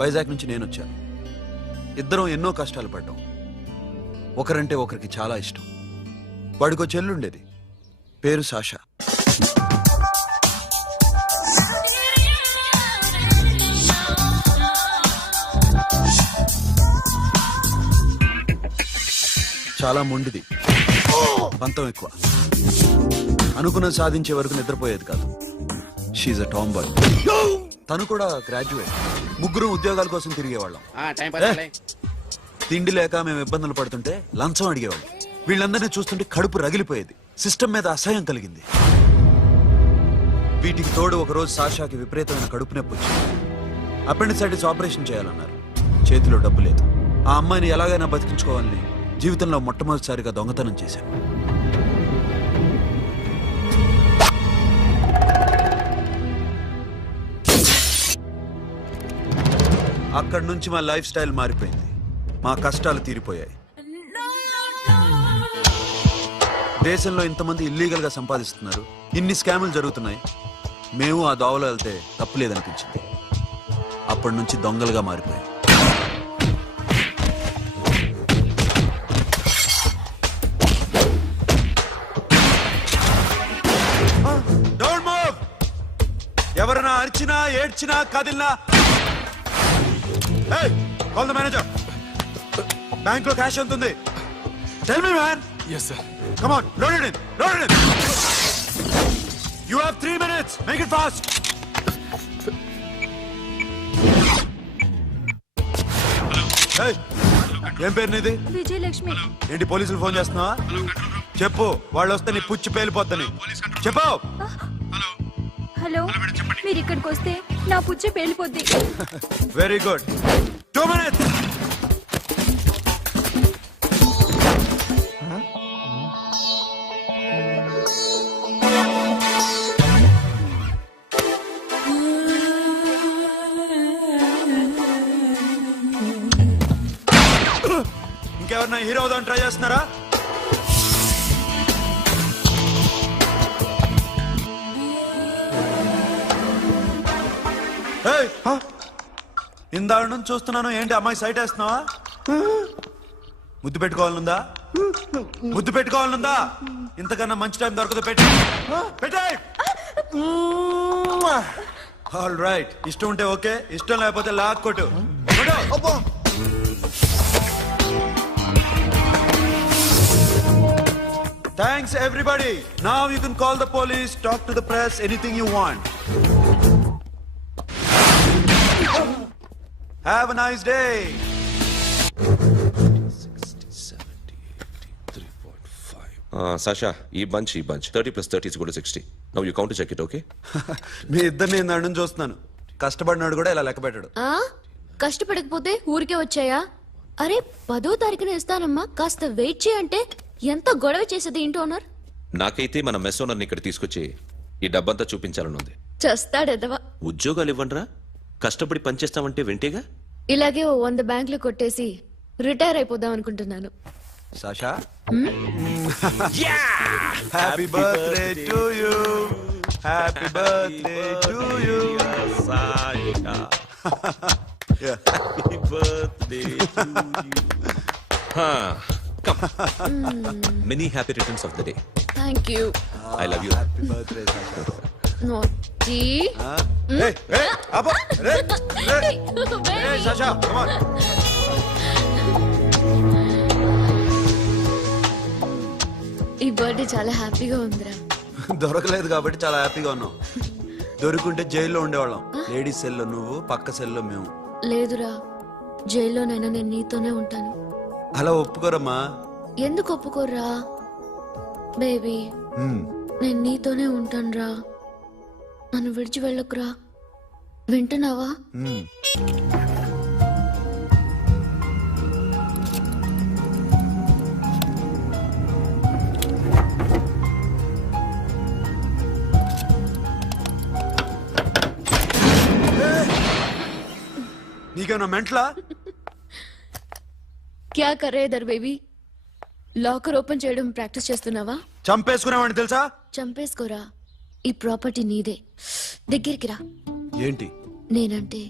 వైజాగ్ నుంచి నేను వచ్చాను. ఇద్దరం ఎన్నో కష్టాలు పడ్డాం. ఒకరంటే ఒకరికి చాలా ఇష్టం. వాడికో చెల్లుండేది, పేరు సాషా. చాలా మొండిది, పంతం ఎక్కువ. అనుకున్నది సాధించే వరకు నిద్రపోయేది కాదు. She a tomboy. తను కూడా గ్రాడ్యుయేట్. ముగ్గురు ఉద్యోగాల కోసం తిరిగేవాళ్ళం. తిండి లేక మేము ఇబ్బందులు పడుతుంటే లంచం అడిగేవాళ్ళం. వీళ్ళందరినీ చూస్తుంటే కడుపు రగిలిపోయేది. సిస్టమ్ మీద అసహ్యం కలిగింది. వీటికి తోడు ఒకరోజు సాషాకి విపరీతమైన కడుపు నొప్పి వచ్చింది. అపెండిసైటిస్ ఆపరేషన్ చేయాలన్నారు. చేతిలో డబ్బు లేదు. ఆ అమ్మాయిని ఎలాగైనా బతికించుకోవాలని జీవితంలో మొట్టమొదటిసారిగా దొంగతనం చేశాను. అక్కడి నుంచి మా లైఫ్ స్టైల్ మారిపోయింది. మా కష్టాలు తీరిపోయాయి. దేశంలో ఇంతమంది ఇల్లీగల్ గా సంపాదిస్తున్నారు, ఇన్ని స్కాములు జరుగుతున్నాయి. మేము ఆ దోవలో వెళ్తే తప్పులేదనిపించింది. అప్పటి నుంచి దొంగలుగా మారిపోయాం. ఎవరైనా అరిచినా ఏడ్చినా కదిలినా కాల్ ద మేనేజర్. బ్యాంక్ లో క్యాష్ ఎంత ఉంది? Tell me man. Yes sir. Come on, load it in. Load it in. You have 3 minutes. Make it fast. Hey, ఏం పేరు నీది? విజయలక్ష్మి. ఏంటి పోలీసులు ఫోన్ చేస్తున్నావా? చెప్పు, వాళ్ళు వస్తే నీ పుచ్చి పేలిపోద్దని చెప్పు. హలో, మీరు ఇక్కడికి వస్తే నా పుచ్చి పేలిపోద్ది. Very good. 2 minutes. ఇంకెవరన్నా హీరో అవుదామని ట్రై చేస్తున్నారా? ఇందాక నుంచి చూస్తున్నాను. ఏంటి అమ్మాయి సైట్ వేస్తున్నావా? ముద్దు పెట్టుకోవాలనుందా? ముద్దు పెట్టుకోవాలనుందా? ఇంతకన్నా మంచి టైం దొరకదు. పెట్టే. All right. ఇష్టం ఉంటే ఓకే, ఇష్టం లేకపోతే లాక్కొట్టు. Thanks everybody. Now you can call the police, talk to the press, anything you want. Have a nice day. 60, 70, 80, 3.5. Sasha, ఈ bunch 30 plus 30 is equal to 60. Now you count to check it, okay? మీ ఇద్దరిని నేను చూస్తున్నాను. కష్టపడినాడు కూడా ఇలా లెక్క పెట్టాడు. కష్టపడకపోతే ఊరికే వచ్చాయా? అరే 10వ తారీఖున ఇస్తానమ్మా, కాస్త వెయిట్ చేయంటే ఎంత గొడవ చేసేది ఇంటి ఓనర్. నాకైతే మన మెస్ ఓనర్ని ఇక్కడ తీసుకొచ్చి ఈ డబ్బంతా చూపించాలని ఉంది. చేస్తాడెదవా. ఉద్యోగాలు ఇవ్వండిరా, కష్టపడి పనిచేస్తామంటే వింటేగా. ఇలాగే 100 బ్యాంకులు కొట్టేసి రిటైర్ అయిపోదాం అనుకుంటున్నాను. Sasha, happy birthday to you. Happy birthday to you Sasha. Happy birthday to you. Come. Many happy returns of the day. Thank you. I love you. Happy birthday, Sasha. Naughty. Hey, Abba. Hey, Sasha, come on. ఈ birthday చాలా హ్యాపీగా ఉందిరా. దొరకలేదు కాబట్టి చాలా హ్యాపీగా ఉన్నాం. దొరుకుంటే జైల్లో ఉండేవాళ్ళం. లేడీస్ సెల్లో నువ్వు, పక్క సెల్లో మేము. లేదురా, జైల్లోనైనా నేను నీతోనే ఉంటాను. అలా ఒప్పుకోరమ్మా. ఎందుకు ఒప్పుకోర్రా బేబీ? నేను నీతోనే ఉంటానురా. నన్ను విడిచి వెళ్ళకురా. వింటున్నావా? నీకేమన్నా మెంట్లా? క్యా కరే ఇధర్ బేబీ? లాకర్ ఓపెన్ చేయడం ప్రాక్టీస్ చేస్తున్నావా? చంపేసుకునేవాడిని తెలుసా? చంపేసుకోరా. ఈ ప్రాపర్టీ నీదే. దగ్గరికి రా. ఏంటి? నేనంటే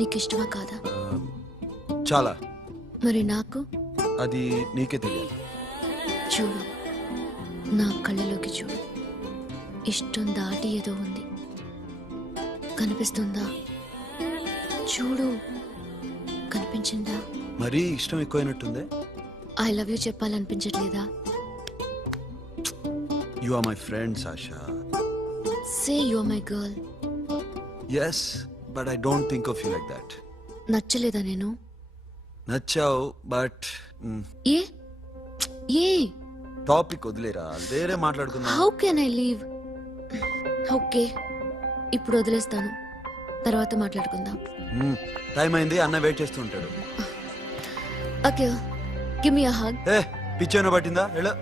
నీకు ఇష్టమా కాదా? చాలా. మరి నాకు? అది నీకే తెలియాలి. చూడు, నా కళ్ళలోకి చూడు. ఇష్టం దాటి ఏదో ఉంది, కనిపిస్తుందా? చూడు, కనిపించిందా? మరీ ఇష్టం ఎక్కువైనట్టుందే. ఐ లవ్ యూ చెప్పాలనిపించట్లేదా? You are my friend Sasha. Say you are my girl. Yes, but I don't think of you like that. నచ్చలేదా నేను? నచ్చావు, బట్ ఏ ఏ టాపిక్ వదిలేరా, వేరే మాట్లాడుకుందాం. How can I leave? Okay, ఇప్పుడు వదిలేస్తాను, తర్వాత మాట్లాడుకుందాం. టైం అయింది, అన్న వెయిట్ చేస్తూ ఉంటాడు. Okay, give me a hug. ఏ పిచ్చేనా పట్టిందా? ఎలా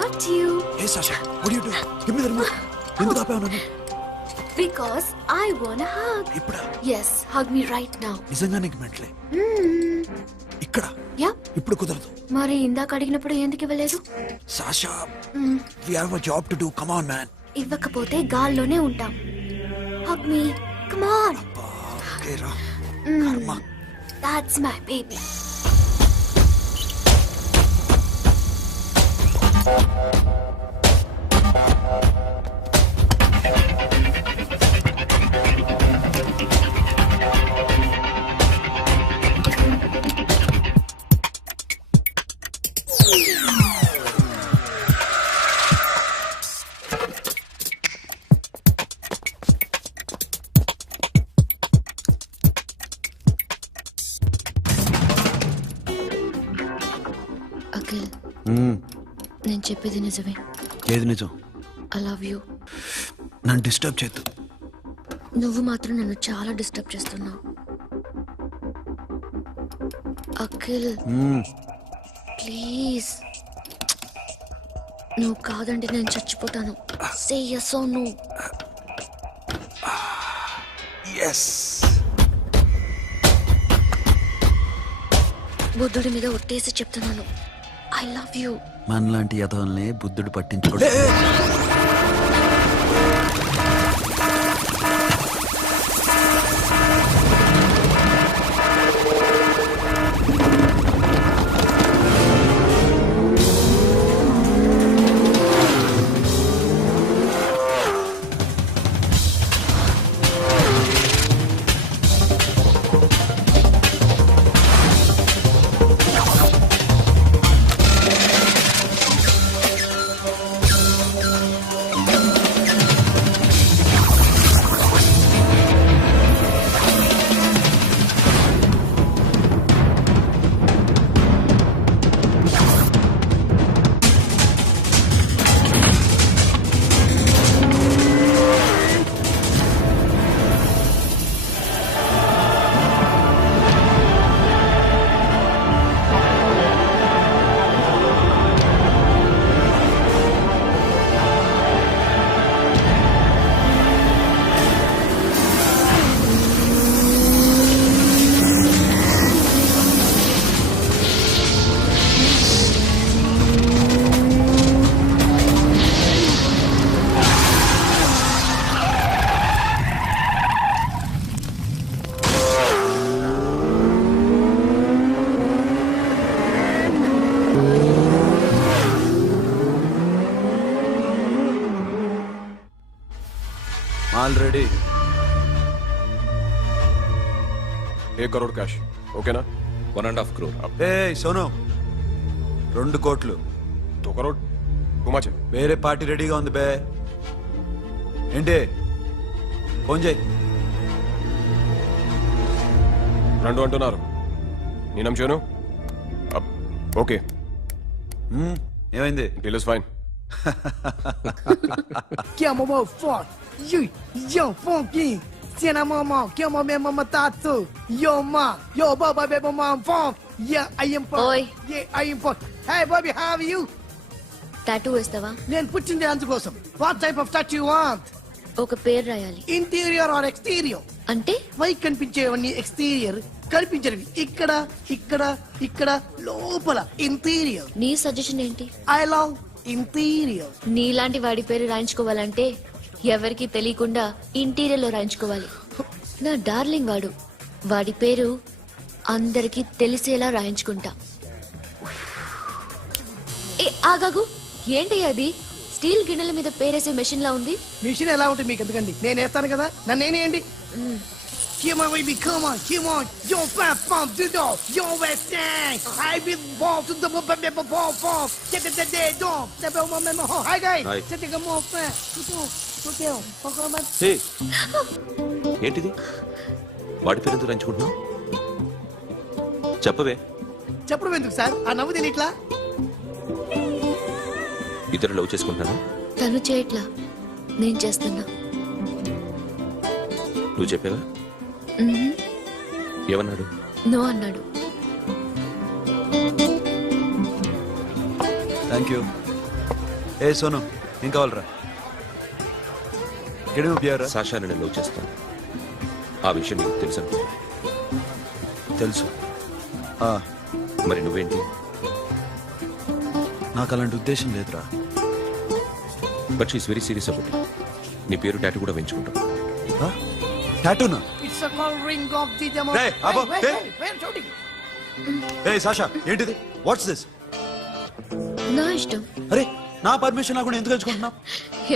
Not you. Hey Sasha, what are you doing? Give me the remote. ఎందుకు ఆపావు నన్ను? Because I want a hug. ఇప్పుడా? Yes, hug me right now. నిజంగా నీకు మెంటలే? ఇక్కడ? Yeah. ఇప్పుడు కుదరదు. మరి ఇందాక అడిగినప్పుడు ఎందుకు ఇవ్వలేదు? Sasha, we have a job to do. Come on, man. ఇవ్వకపోతే గాల్లోనే ఉంటాం. Hug me. Come on. Okay, రా. కర్మ. That's my baby. అఖిల్, నేను చెప్పేది నిజమే. ఏది నిజం? I love you. నన్ను డిస్టర్బ్ చేయొద్దు. నువ్వు మాత్రం నన్ను చాలా డిస్టర్బ్ చేస్తున్నావు. అఖిల్ ప్లీజ్, నువ్వు కాదంటే నేను చచ్చిపోతాను. సే yes or no. ఎస్. బుద్ధుడి మీద ఒట్టేసి చెప్తున్నాను, ఐ లవ్ యూ. మనలాంటి యథోల్ని బుద్ధుడు పట్టించుకోడు. Already 1 crore cash. ఓకేనా? 1.5 crore. ఏ సోను, 2 కోట్లు 2 करोड़ टू मच है వేరే పార్టీ రెడీగా ఉంది బే. ఏంటి ఫోన్ చేయి. రెండు అంటున్నారు నేను నమ్మాను ఓకే ఏమైంది? Deal is fine Que é mamão forte. Yo, funky. Cena mamão, que é mamão mamão tatu. Yo, ma. Yo, baba, baby, mamão funk. Yeah, I am funk. Oi. Yeah, I am funk. Hey, Bobby, how are you? Tattoo వేస్తావా? నేను పుట్టింది అందుకోసం. What type of tattoo you want? ఒక పేరు రాయాలి. Interior or exterior? అంటే పై కనిపించేవన్నీ exterior, కనిపించేవి ఇక్కడ ఇక్కడ ఇక్కడ లోపల ఇంటీరియర్. నీ సజెషన్ ఏంటి? I love interior. నీలాంటి వాడి పేరు రాయించుకోవాలంటే ఎవరికి తెలియకుండా ఇంటీరియర్ లో రాయించుకోవాలి. నా డార్లింగ్ వాడి పేరు అందరికి తెలిసేలా రాయించుకుంటా. ఏ ఆగాగు, ఏంటి అది? స్టీల్ గిన్నెల మీద పేరేసే మెషిన్ లా ఉంది. మిషన్ ఎలా ఉంటుంది మీకు ఎందుకండి? నేను వేస్తాను కదా, నన్ను నేనేయండి. Come on, baby, come on, come on. Yo, fat pump, do do. Yo, West End. I be ball to the ball, ball. Get the day, don't. Never remember. Hi, guys. Hi. Set the more fat. Go. హే ఏంటిది? వాడి పేరు ఎందుకు రంచుకుంటున్నావు? చెప్పవే. చెప్పడం ఎందుకు sir? ఆ నవ్వు తెలియట్లా? ఇద్దరు లవ్ చేసుకుంటాను. తను చేయట్లా, నేను చేస్తున్నా. నువ్వు చెప్పావా? ఏమన్నాడు? నో అన్నాడు. Thank you. ఏ సోను, ఏం కావాలరా? గడిమ బియారా? సాషా నేను లవ్ చేస్తాను. ఆ విషయం నీకు తెలుసు అనుకుంటా. తెలుసు. మరి నువ్వేంటి? నాకు అలాంటి ఉద్దేశం లేదురా. But she's very serious about. నీ పేరు టాటూ కూడా వేయించుకుంటాం. టాటూనా? It's a call ring of the demo. Hey, Abo, hey. Wait, shooting. A Sasha, ఏంటిది? What's this? నా ఇష్టం. అరే, నా పర్మిషన్ లేకుండా ఎందుకు ఎంచుకుంటున్నావు?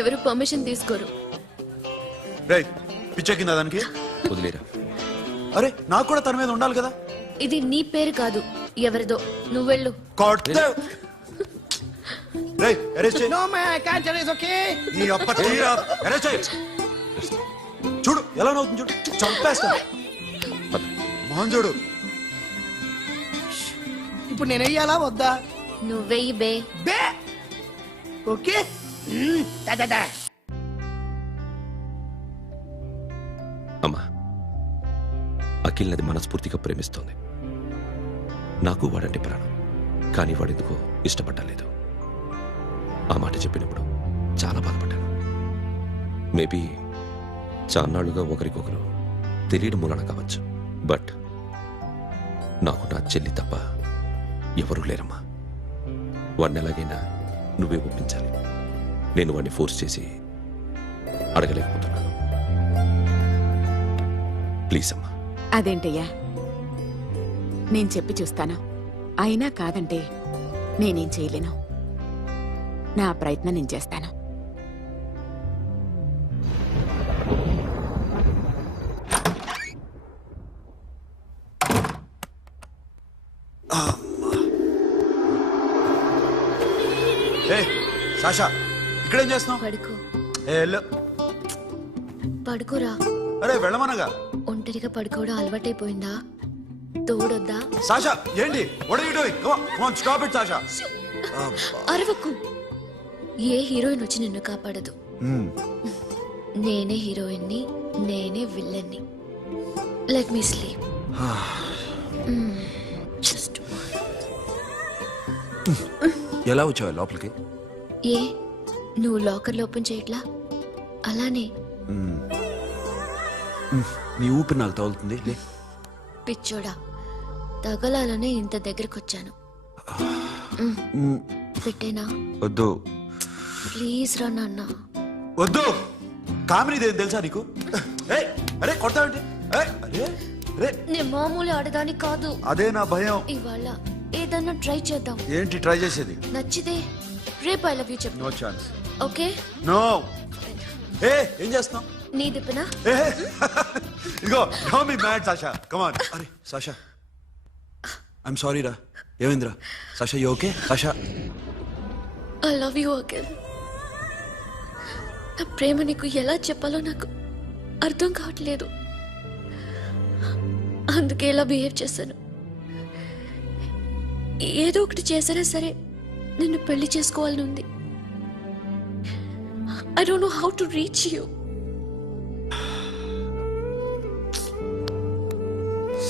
ఎవరు పర్మిషన్ తీసుకోరు. రే, పిచ్చెక్కిందా దానికి? వదిలేరా. అరే, నాకు కూడా తన మీద ఉండాలి కదా. ఇది నీ పేరు కాదు, ఎవరిదో. నువ్వెళ్ళు. అరెస్ట్ చేయి. No, man, I can't tell you, it's okay? ఈ అప్ప తీరా. అరెస్ట్ చేయి. చూడు ఎలా నవ్వుతుంది, చూడు. చంపేస్తా. మోహన్ చూడు. ఇప్పుడు నేను వెయ్యాలా వద్దా? నువ్వెయ్యి బే. బే ఓకే. Da. అమ్మా, అఖిల్ నది మనస్ఫూర్తిగా ప్రేమిస్తోంది. నాకు వాడంటే ప్రాణం. కానీ వాడెందుకో ఇష్టపడలేదు. ఆ మాట చెప్పినప్పుడు చాలా బాధపడ్డాను. మేబీ చాన్నాళ్లుగా ఒకరికొకరు తెలియడం మూలన కావచ్చు. బట్ నాకు నా చెల్లి తప్ప ఎవరూ లేరమ్మా. వాడిని ఎలాగైనా నువ్వే ఒప్పించాలి. నేను వాడిని ఫోర్స్ చేసి అడగలేకపోతున్నాను. ప్లీజ్ అమ్మా. అదేంటయ్యా, నేను చెప్పి చూస్తాను. అయినా కాదంటే నేనేం చేయలేను. నా ప్రయత్నం నేను చేస్తాను. ఏ సాషా, ఇక్కడేం చేస్తున్నావు? పడుకో. పడుకోరా. అరే వెళ్ళమనగా. ఒంటరిగా పడుకోవడం అలవాటైపోయిందా? తోడొద్దా? సాషా, ఏంటి? What are you doing? Come on, stop it, Sasha. అరవకు. ఏ హీరోయిన్ వచ్చి నిన్ను కాపాడదు. నేనే హీరోయిన్ని, నేనే విల్లన్ని. Let me sleep. జస్ట్ ఎలా వచ్చావు లోపలికి? ఏ నువ్వు లాకర్లో ఓపెన్ చేయట్లా? అలానే. నీ ఊపిరి నాకు తగులుతుంది. లే. పిచ్చోడా, తగలాలనే ఇంత దగ్గరకొచ్చాను. పెట్టేనా? వద్దు. ప్లీజ్ రా నాన్న. వద్దు. కామెడీదేం తెలుసా నీకు? అరే కొడతావేంటి? అరే నేను మామూలు ఆడదాని కాదు. అదే నా భయం. ఇవాళ ఏదన్నా ట్రై చేద్దాం. ఏంటి ట్రై చేసేది? నచ్చితే రేపు ఐ లవ్ యూ చెప్పు. No chance. ఓకే? నో. ఏం చేస్తున్నావు? నీ దిప్పునా? ఇదిగో, don't be mad Sasha. Come on. అరే సాషా, ఐఎమ్ సారీ రా. ఏమైందిరా? Sasha, you okay? Sasha I love you Akhil. నా ప్రేమ నీకు ఎలా చెప్పాలో నాకు అర్థం కావట్లేదు. అందుకే ఇలా బిహేవ్ చేశాను. ఏదో ఒకటి చేసినా సరే నిన్ను పెళ్లి చేసుకోవాలని ఉంది. I don't know how to reach you.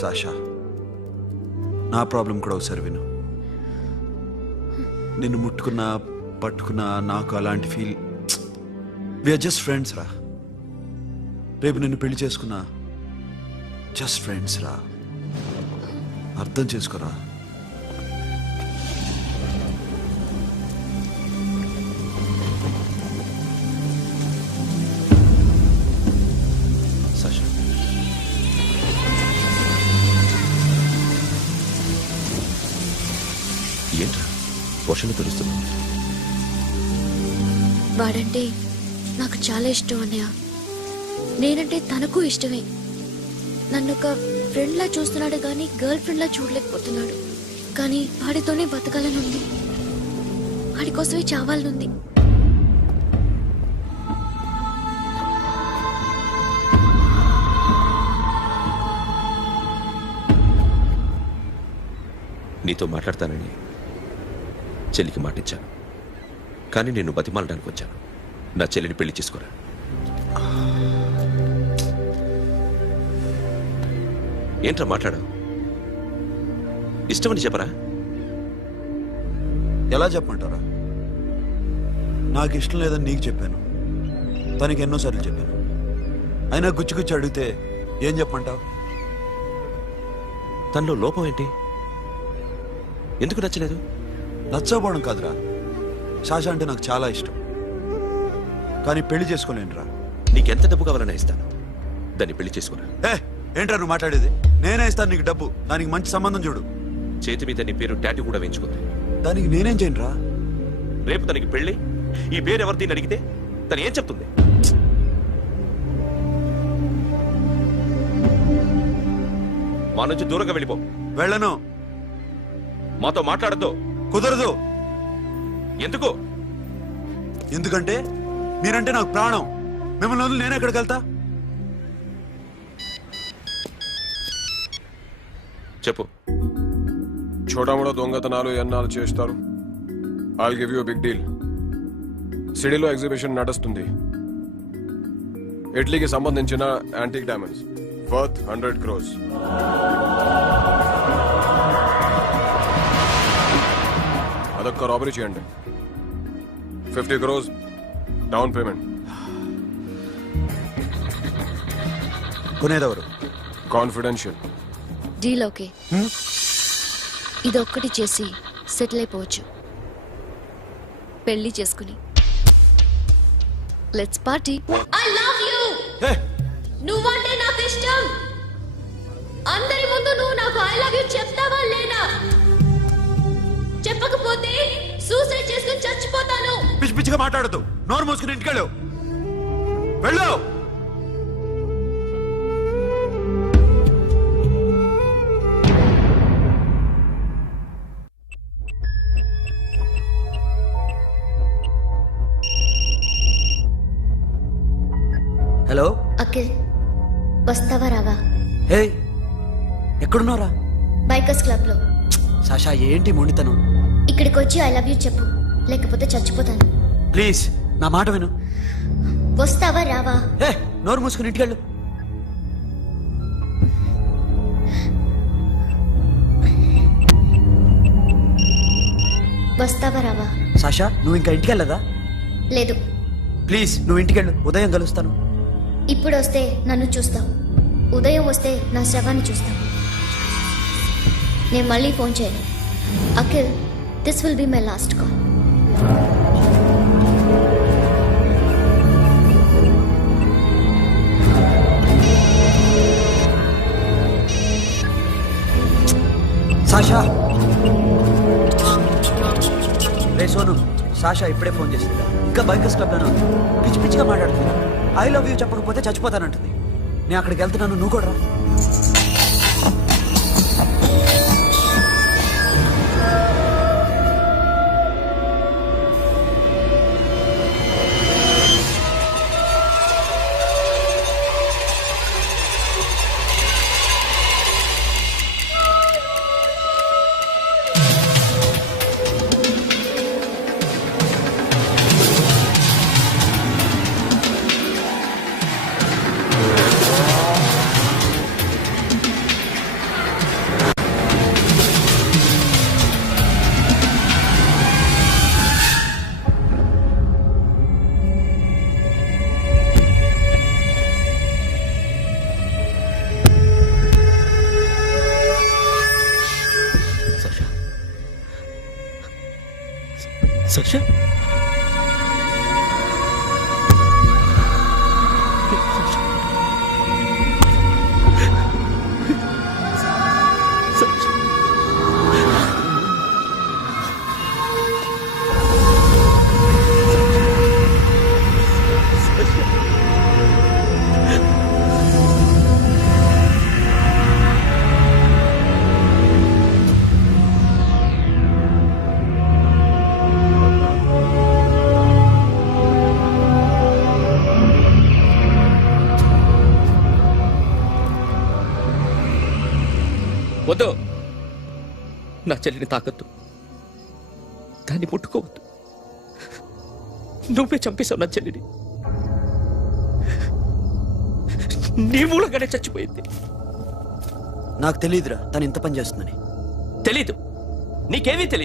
Sasha, నా ప్రాబ్లం కూడా ఒకసారి విను. నిన్ను ముట్టుకున్నా పట్టుకున్నా నాకు అలాంటి ఫీల్. వీఆర్ జస్ట్ ఫ్రెండ్స్ రా. రేపు నిన్ను పెళ్లి చేసుకున్నా జస్ట్ ఫ్రెండ్స్ రా. అర్థం చేసుకోరా. సాషా, ఏంట్రా వర్షంలో తెలుస్తున్నావు? వాడంటే నాకు చాలా ఇష్టం అన్నయ్య. నేనంటే తనకు ఇష్టమే. నన్ను ఒక ఫ్రెండ్ లా చూస్తున్నాడు కానీ గర్ల్ ఫ్రెండ్ లా చూడలేకపోతున్నాడు. కానీ వాడితోనే బతకాలని ఉంది. వాడి కోసమే చావాలనుంది. నీతో మాట్లాడతానని చెల్లికి మాటిచ్చాను, కానీ నేను బతిమాలడానికి వచ్చాను. నా చెల్లిని పెళ్లి చేసుకోరా. ఏంట్రా మాట్లాడా? ఇష్టమని చెప్పరా? ఎలా చెప్పమంటారా? నాకు ఇష్టం లేదని నీకు చెప్పాను, తనకి ఎన్నోసార్లు చెప్పాను. అయినా గుచ్చి గుచ్చి అడిగితే ఏం చెప్పమంటావు? తనలో లోపం ఏంటి? ఎందుకు నచ్చలేదు? నచ్చకపోవడం కాదురా, సాషా అంటే నాకు చాలా ఇష్టం, కానీ పెళ్లి చేసుకోలేనురా. నీకెంత డబ్బు కావాలన్నా ఇస్తాను, దాన్ని పెళ్లి చేసుకురా. ఏంట్రా నువ్వు మాట్లాడేది? నేనే ఇస్తాను నీకు డబ్బు, దానికి మంచి సంబంధం చూడు. చేతి మీద నీ పేరు టాటూ కూడా వేయించుకుంది. దానికి నేనేం చేయనురా? రేపు తనకి పెళ్లి, ఈ పేరు ఎవరిని అడిగితే తను ఏం చెప్తుంది? మా నుంచి దూరంగా వెళ్ళిపో. వెళ్ళను. మాతో మాట్లాడద్దు. కుదరదు. ఎందుకు? ఎందుకంటే మీరంటే నాకు ప్రాణం. మిమ్మల్ని వదిలి నేను ఎక్కడికి వెళ్తా? చెప్పు. చోటామోడా దొంగతనాలు ఎన్నాళ్ళు చేస్తారు? I'll give you big deal. సిటీలో ఎగ్జిబిషన్ నడుస్తుంది. ఇటలీకి సంబంధించిన యాంటిక్ డైమండ్స్ వర్త్ 100 crores. అదొక్క రాబరీ చేయండి. 50 crores డౌన్ పేమెంట్. కొనేదెవరు? కాన్ఫిడెన్షియల్. Deal okay. ఇదొక్కటి చేసి సెటిల్ అయిపోవచ్చు. పెళ్లి చేసుకుని let's party. I love you. నువ్వంటే నాకు ఇష్టం. అందరి ముందు నువ్వు నాకు ఐ లవ్ యు చెప్తావా లేదా? చెప్పకపోతే సూసైడ్ చేసుకుని చచ్చిపోతాను. పిచ్చి పిచ్చిగా మాట్లాడద్దు. నోరు మూసుకుని ఇంటికెళ్ళు. వెళ్ళు. హలో అఖిల్, వస్తావా రావా? హే, ఎక్కడున్నారా? బైకర్స్ క్లబ్ లో. సాషా, ఏంటి మొండితనం? ఇక్కడికి వచ్చి ఐ లవ్ యూ చెప్పు, లేకపోతే చచ్చిపోతాను. ప్లీజ్ నా మాట విను. వస్తావా రావా? హే, నోరు మూసుకుని ఇంటికెళ్ళు. వస్తావా రావా? సాషా, నువ్వు ఇంకా ఇంటికెళ్ళదా? లేదు. ప్లీజ్ నువ్వు ఇంటికెళ్ళు. ఉదయం కలుస్తాను. ఇప్పుడు వస్తే నన్ను చూస్తావు, ఉదయం వస్తే నా శవాన్ని చూస్తావు. నేను మళ్ళీ ఫోన్ చేయను. Akhil, this will be my last call. Sasha, ray Sonu, Sasha ఇప్పుడే ఫోన్ చేసింది. ఇంకా బైకర్స్ క్లబ్ లోనే ఉంది. పిచ్చి పిచ్చిగా మాట్లాడుతుంది. ఐ లవ్ యూ చెప్పకపోతే చచ్చిపోతానంటుంది. నేను అక్కడికి వెళ్తున్నాను, నువ్వు కూడా రా. సషా వద్దు, నా చెల్లిని తాకద్దు, దాన్ని ముట్టుకోవద్దు. నువ్వే చంపేశావు నా చెల్లిని. నీ మూలంగానే చచ్చిపోయింది. నాకు తెలియదురా తను ఇంత పని చేస్తుందని. తెలీదు, నీకేమీ తెలీదు.